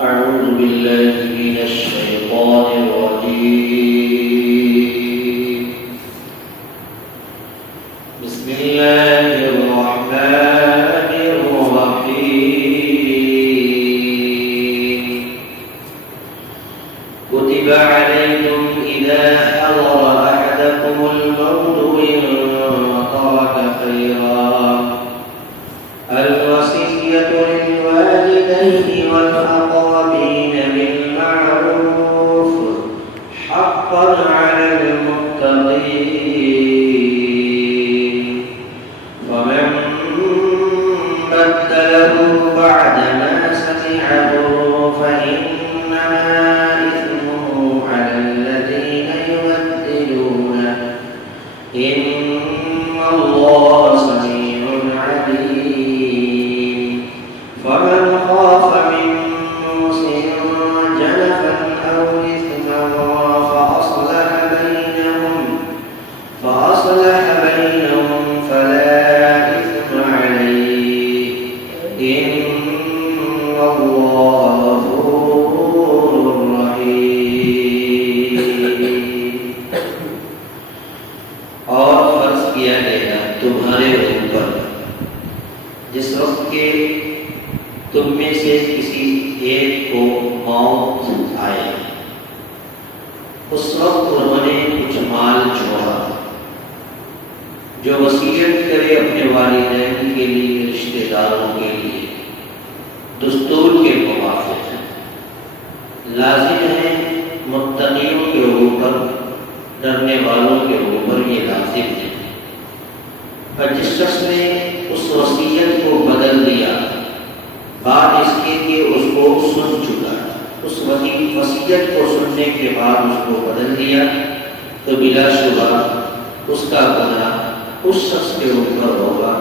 أعوذ بالله من الشيطان الرجيم. بسم الله الرحمن الرحيم. كتب عليكم إذا حضر أحدكم الموت إن ترك خيرا الوصية للوالدين والأقربين بالمعروف حقا على المتقين فمن بدله بعدما سمعه فإنما إثمه على الذين يبدلونه إن الله سميع عليم. فمن خاف من موص جنفا أو إثما فأصلح بينهم فلا إثم عليه إن الله غفور رحيم. اور فرض کیا گیا تمہارے اوپر جس وقت کے تم میں سے کسی ایک کو موت آئے، اس وقت انہوں نے کچھ مال چھوڑا جو وصیت کرے اپنے والدین کے لیے، رشتہ داروں کے لیے، دستور کے موافق ہے، لازم ہے متقیوں کے اوپر، ڈرنے والوں کے اوپر یہ لازم ہے۔ پر جس شخص نے اس وصیت کو بدل دیا بعد اس کے کہ اس کو سن چکا، اس وصیت کو سننے کے بعد اس کو بدل دیا، تو بلا شبہ اس کا گناہ اس شخص کے اوپر ہوگا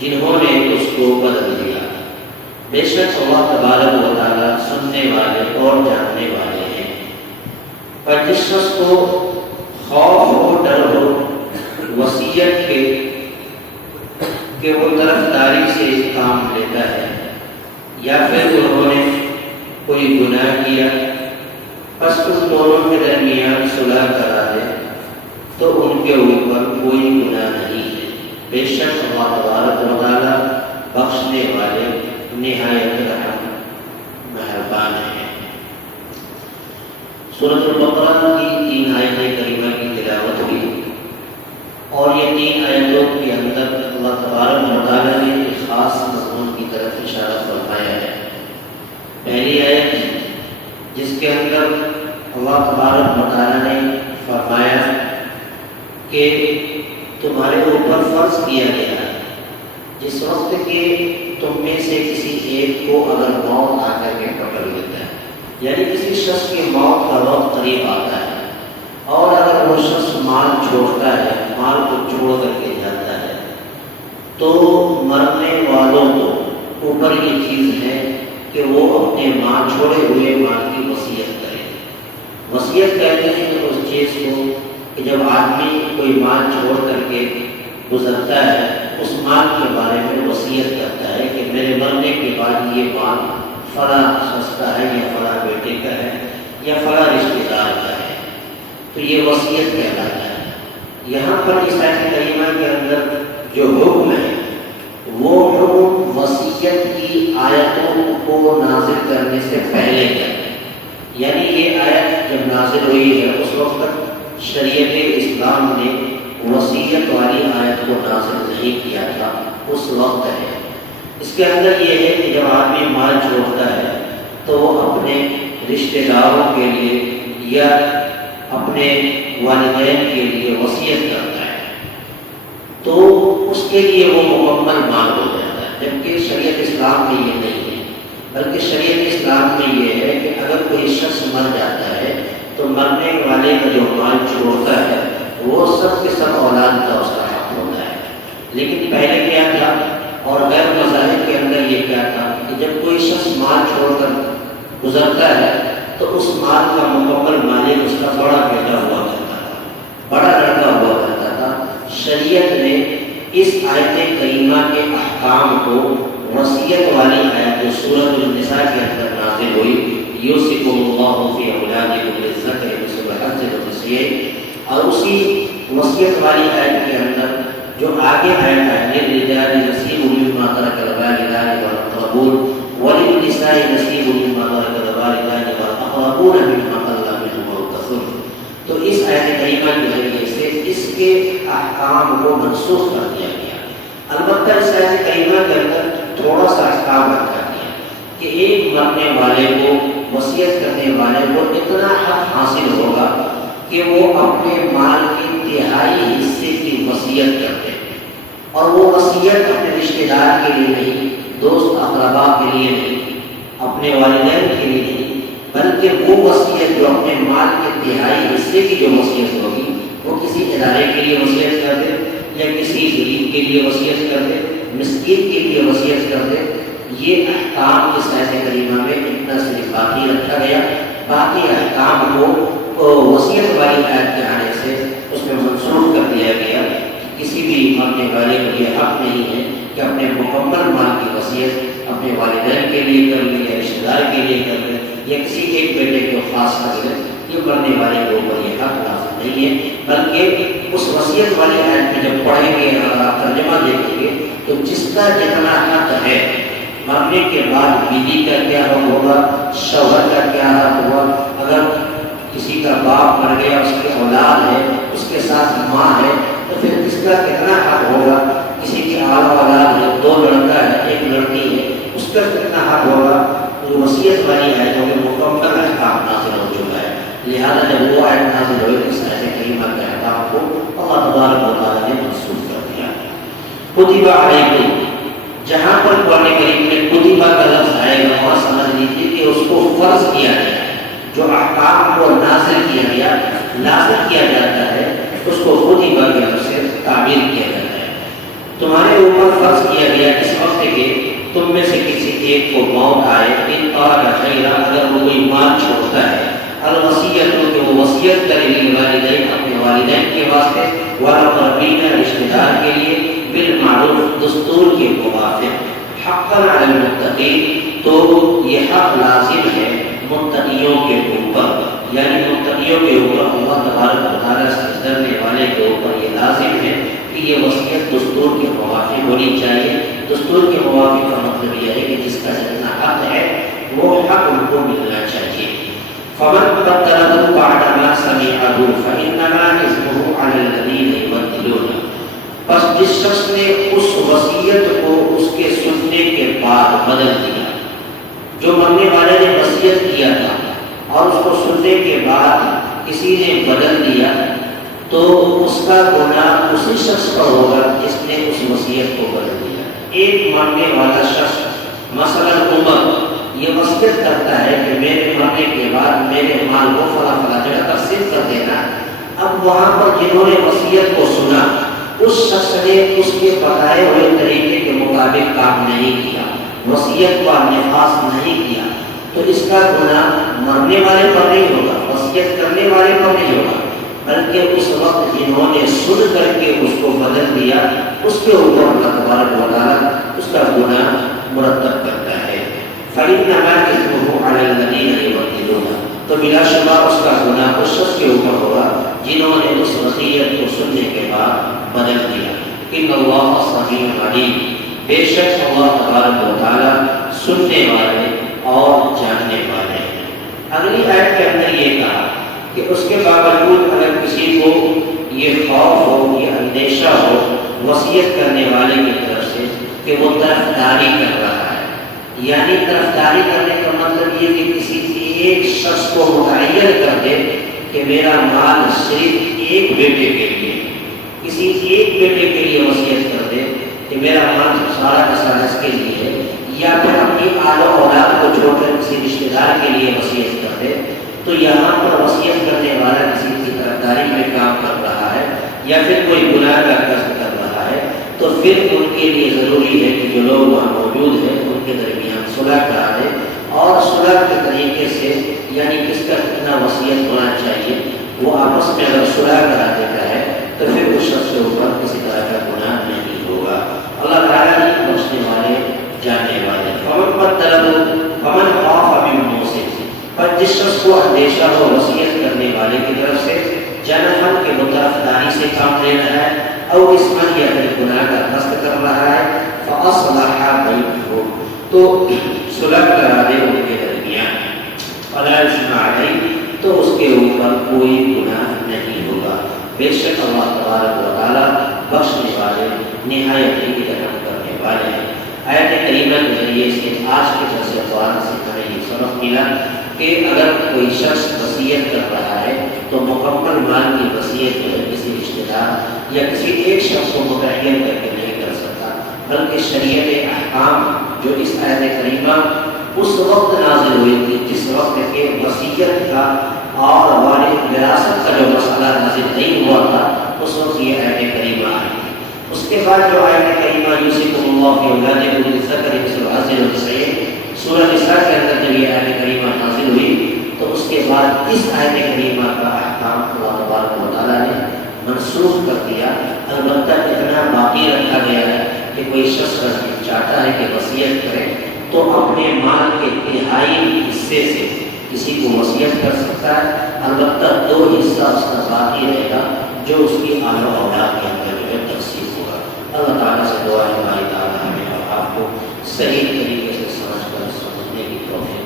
جنہوں نے اس کو بدل دیا۔ بے شک اللہ تبارک و تعالیٰ سننے والے اور جاننے والے ہیں۔ پر جس شخص کو خوف ہو، ڈر ہو وصیت کے کہ وہ طرفداری سے کام لیتا ہے، یا پھر انہوں نے کوئی گناہ کیا پس ان دونوں کے درمیان صلح کرا دے، تو ان کے اوپر کوئی گناہ نہیں ہے۔ بے شک اللہ تبارک و تعالیٰ بخشنے والے نہایت رحم مہربان ہیں۔ سورۃ البقرہ کی 3 آیتیں کریمہ کی تلاوت ہوئی، اور یہ 3 آیتوں کے اندر اللہ تبارک و تعالیٰ نے ایک خاص مضمون کی طرف اشارہ فرمایا ہے۔ پہلی آیت جس کے اندر اللہ تبارک و تعالیٰ نے فرمایا کہ تمہارے اوپر فرض کیا گیا ہے جس وقت کہ تم میں سے کسی ایک کو اگر موت آ کر کے پکڑ لیتا ہے، یعنی کسی شخص کی موت کا وقت قریب آتا ہے، اور اگر وہ شخص مال چھوڑتا ہے، مال کو چھوڑ کر کے جاتا ہے، تو مرنے والوں کو اوپر یہ چیز ہے کہ وہ اپنے مال چھوڑے ہوئے مال کی وصیت کرے۔ وصیت کہتے ہیں کہ اس چیز کو کہ جب آدمی کوئی مال چھوڑ کر کے گزرتا ہے، اس مال کے بارے میں وصیت کرتا ہے کہ میرے مرنے کے بعد یہ مال فلاں شخص کا ہے، یا فلاں بیٹے کا ہے، یا فلاں رشتہ دار کا ہے، تو یہ وصیت کہلاتا ہے۔ یہاں پر اس آیت کریمہ کے اندر جو حکم ہے وہ حکم وصیت کی آیتوں کو نازل کرنے سے پہلے کا ہے، یعنی یہ آیت جب نازل ہوئی ہے اس وقت تک شریعت اسلام نے وصیت والی آیت کو نازل نہیں کیا تھا، اس وقت ہے۔ اس کے اندر یہ ہے کہ جب آدمی مال چھوڑتا ہے تو وہ اپنے رشتہ داروں کے لیے یا اپنے والدین کے لیے وصیت کرتا ہے، تو اس کے لیے وہ مکمل مال ہو جاتا ہے، جبکہ شریعت اسلام میں یہ نہیں ہے، بلکہ شریعت اسلام میں یہ ہے کہ اگر کوئی شخص مر جاتا ہے تو مرنے والے کا جو مال چھوڑتا ہے وہ سب کے سب اولاد کا اس کا حق ہوتا ہے۔ لیکن پہلے کیا تھا، اور غیر مذاہب کے اندر یہ کیا تھا کہ جب کوئی شخص مال چھوڑ کر گزرتا ہے تو اس مال کا مکمل مالک اس کا بڑا بیٹا ہوا کرتا تھا، بڑا لڑکا ہوا کرتا تھا۔ شریعت نے اس آیت کریمہ کے احکام کو وصیت والی آیت جو سورۃ النساء کے اندر نازل نازل ہوئی یوصیکم اللہ فی اولادکم للذکر مثل حظ الانثیین، اور اسی وصیت والی آیت کے اندر جو آگے آیت ہے للرجال نصیب مما ترک الوالدان والاقربون وللنساء نصیب مما ترک الوالدان والاقربون مما قل منه او كثر، تو اس آیت کریمہ کے ذریعے سے اس کے احکام کو منسوخ کر دیا گیا۔ البتہ اس آیت کریمہ کے اندر تھوڑا سا احکام رکھا گیا کہ ایک مرنے والے کو وصیت کرنے والے کو اتنا حق حاصل ہوگا کہ وہ اپنے مال کے تہائی حصے کی وصیت کرتے ہیں، اور وہ وصیت اپنے رشتہ دار کے لیے نہیں، دوست اقربا کے لیے نہیں، اپنے والدین کے لیے نہیں، بلکہ وہ وصیت جو اپنے مال کے تہائی حصے کی جو وصیت ہوگی وہ کسی ادارے کے لیے وصیت کر دے، یا کسی غریب کے لیے وصیت کر دے، مسکین کے لیے وصیت کر دے۔ یہ احکام اس آیت کریمہ میں اتنا صرف باقی رکھا گیا، باقی احکام کو وصیت والی آیت کے آنے سے اس میں منسوخ کر دیا گیا۔ کسی بھی مرنے والے کو یہ حق نہیں ہے کہ اپنے مکمل مال کی وصیت اپنے والدین کے لیے کر لے، یا رشتہ دار کے لیے کر لے، یا کسی ایک بیٹے کو خاص کر لے، یہ مرنے والے کے اوپر یہ حق نافذ نہیں ہے، بلکہ اس وصیت والی آیت میں جب پڑھیں گے اور آپ ترجمہ دیکھیں گے تو جس کا جتنا حق ہے مرنے کے بعد بیوی کا کیا حق ہوگا، شوہر کا کیا حق ہوگا، اگر کسی کا باپ مر گیا اس کے اولاد ہے، اس کے ساتھ ماں ہے، تو پھر اس کا کتنا حق ہوگا، کسی کی اعلیٰ اولاد ہے، 2 لڑکا ہے 1 لڑکی ہے، اس کا کتنا حق ہوگا۔ جو وصیت والی آیتوں میں مکمل احکام نازل ہو چکا ہے، لہذا جب وہ آیت نازل ہوئی تو اس آیت کریمہ کے احکام کو اللہ تبارک و تعالیٰ نے منسوخ کر دیا۔ کتب علیکم، جہاں پر قرآن کریم میں کتبہ کا لفظ آئے گا وہاں سمجھ لیجیے کہ اس کو فرض کیا گیا ہے، جو احکام کو نازل کیا گیا نازل کیا جاتا ہے اس کو کتبہ کے لفظ سے تعبیر کیا جاتا ہے۔ تمہارے اوپر فرض کیا گیا اس وقت کہ تم میں سے کسی ایک کو موت آئے، ان قال خیرا، اگر وہ کوئی مال چھوڑتا ہے، الوصیت کہ وہ وصیت کرے للوالدین، اپنے والدین کے واسطے، والاقربین، رشتہ دار کے لیے، بالمعروف، دستور کے موافق، حقا علی المتقین، تو یہ حق لازم ہے متقیوں کے اوپر، یعنی متقیوں کے اوپر اللہ تبارک و تعالیٰ سے ڈرنے والے کے اوپر یہ لازم ہے کہ یہ وصیت دستور کے موافق ہونی چاہیے۔ دستور کے موافق کا مطلب یہ ہے کہ جس کا جتنا حق ہے وہ حق ان کو ملنا چاہیے۔ فمن بدله بعد ما سمعه فإنما إثمه على الذين يبدلونه، بس جس شخص نے اس وصیت کو اس کے سننے کے بعد بدل دیا، جو مرنے والے نے وصیت کیا تھا اور اس کو سننے کے بعد کسی نے بدل دیا، تو اس کا گناہ اسی شخص پر ہوگا جس نے اس وصیت کو بدل دیا۔ ایک مرنے والا شخص مثلا عمر یہ وصیت کرتا ہے کہ میرے مرنے کے بعد میرے مال کو فلاں فلاں جگہ تقسیم کر دینا، اب وہاں پر جنہوں نے وصیت کو سنا اس شخص نے اس کے بتائے ہوئے طریقے کے مطابق کام نہیں کیا، وصیت کا نفاذ نہیں کیا، تو اس کا گناہ مرنے والے پر نہیں ہوگا، وصیت کرنے والے پر نہیں ہوگا، بلکہ اس وقت جنہوں نے سن کر کے اس کو بدل دیا اس کے اوپر اللہ تبارک و تعالیٰ اس کا گناہ مرتب کرتا ہے۔ فإنما إثمه على الذين يبدلونه، تو بلا شبہ اس کا گناہ اس شخص کے اوپر ہوگا جنہوں نے اس وصیت کو سننے کے بعد بدل دیا۔ ان اللہ سمیع علیم، بے شک اللہ تبارک و تعالیٰ سننے والے اور جاننے والے ہیں۔ اگلی آیت کے اندر یہ کہا کہ اس کے باوجود اگر کسی کو یہ خوف ہو، یہ اندیشہ ہو وصیت کرنے والے کی طرف سے کہ وہ طرفداری کر رہا ہے، یعنی طرفداری کرنے کا مطلب یہ کہ کسی ایک شخص کو متعین کر دے کہ میرا مال صرف ایک بیٹے کے لیے، کسی ایک بیٹے کے لیے وصیت کر دے کہ میرا مال سارا کا سارا اس کے لیے ہے، یا پھر اپنی آل و اولاد کو چھوڑ کر کسی رشتہ دار کے لیے وصیت کر دے، تو یہاں پر وصیت کرنے والا کسی کی طرفداری میں کام کر رہا ہے یا پھر کوئی گناہ کا قصد کر رہا ہے، تو پھر ان کے لیے ضروری ہے کہ جو لوگ وہاں موجود ہیں ان کے درمیان صلح کرا دے، اور صلح کے طریقے سے یعنی کس کا کتنا وصیت ہونا چاہیے وہ آپس میں اگر صلح کرا دیتا ہے تو پھر اس شخص کے اوپر کسی طرح کا گناہ نہیں ہوگا۔ اللہ تعالیٰ ہی بخشنے والے جاننے والے۔ فمن خاف من کو اندیشہ ہو وصیت کرنے والے کی طرف سے جنحل کے مطرفداری سے کام لے رہا ہے اور اس میں یہ اپنے گناہ کا قصد کر رہا ہے فاصلح بینہم تو صلح کرا دے ان کے درمیان فلا اثم علیہ تو اس کے اوپر کوئی گناہ نہیں ہوگا بے شک اللہ تبارک و تعالیٰ بخشنے والے نہایت ہی رحم کرنے والے ہیں۔ آیت کریمہ کے ذریعے سے آج کے درس قرآن سے ہمیں یہ سبق ملا کہ اگر کوئی شخص وصیت کر رہا ہے تو مکمل مال کی وصیت جو ہے کسی رشتہ دار یا کسی ایک شخص کو متعین کر کے نہیں کر سکتا، بلکہ شریعت احکام جو اس آیت کریمہ اس وقت نازل ہوئی تھی جس وقت کہ وصیت کا اور وارث وراثت کا جو مسئلہ نازل نہیں ہوا تھا اس وقت یہ آیت کریمہ آئی تھی۔ اس کے بعد جو آیت کریمہ یوسف اللہ فی اولادکم للذکر مثل حظ الانثیین سورہ نساء کے اندر جب یہ آیت کریمہ نازل ہوئی تو اس کے بعد اس آیت کریمہ کا احکام اللہ تبارک و تعالیٰ نے منسوخ کر دیا۔ البتہ اتنا باقی رکھا گیا ہے کہ کوئی شخص چاہتا ہے کہ وصیت کرے تو اپنے مال کے تہائی حصے سے کسی کو وصیت کر سکتا ہے، البتہ 2 حصہ اس کا باقی رہے گا جو اس کی آل و اولاد کے اندر جو ہے تقسیم ہوگا۔ اللہ تعالیٰ سے دعا ہے ہماری تعالیٰ ہمیں اور آپ کو صحیح طریقے سے سمجھ کر سمجھنے کی توفیق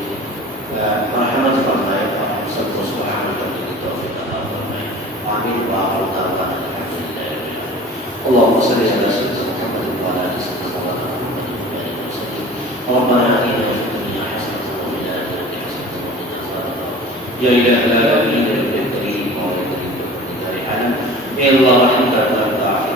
مرحمت فرمائے اور ہم سب کو سبحان کرنے کی توفیق عطا فرمائے۔ آمین وآخر دعوانا الحمد للہ رب العالمین۔ اللهم صل على سيدنا محمد وعلى آل سيدنا محمد ربنا آتنا في الدنيا حسنة وفي الآخرة حسنة وقنا عذاب النار۔ یا الہ العالمین رب الکریم اور کریم عالم اے اللہ رحم کا کرتا ہے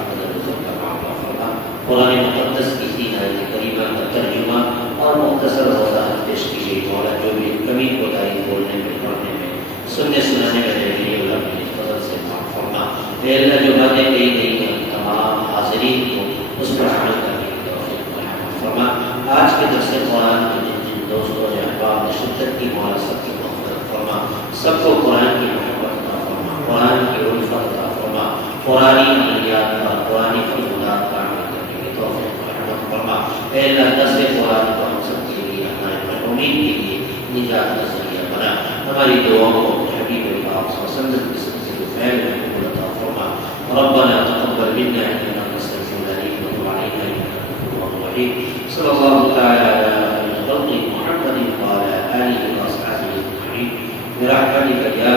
کا معاملہ فرما۔ قرآن مقدس کی 3 آیت کریمہ کا ترجمہ اور مختصر وضاحت پیش کی گئی مولا جو بھی کمی کوتاہی بولنے میں پڑھنے میں سننے سنانے میں دے رہی ہے اللہ کی فضل سے معاف فرما۔ اے اللہ جو باتیں کہی گئی ہیں تمام حاضرین کو اس پر عمل کرنے کی توفیق مرحمت فرما۔ آج کے درس قرآن میں جن دوستوں نے احباب نے شدت کی مولا سب کی مغفرت فرما، سب کو قرآن کی محبت عطا فرما، قرآن کی الفت عطا فرما، قرآنی عملیات پر قرآنی فرمودات پر عمل کرنے کی توفیق مرحمت فرما۔ اے اللہ درس قرآن کو ہم سب کے لیے ہمارے محرومین کے لیے نجات کا ذریعہ بنا۔ ہماری دعاؤں کو حبیب پاک صلی اللہ علیہ وسلم کے صدقے سے فعل میں قبول عطا فرما۔ ربنا تقبل منا انك انت السميع العليم وتب علينا انك انت التواب الرحيم۔ صلی اللہ تعالی علی خلق محمد وعلى آلہ وصحبہ اجمعین برحمتک یا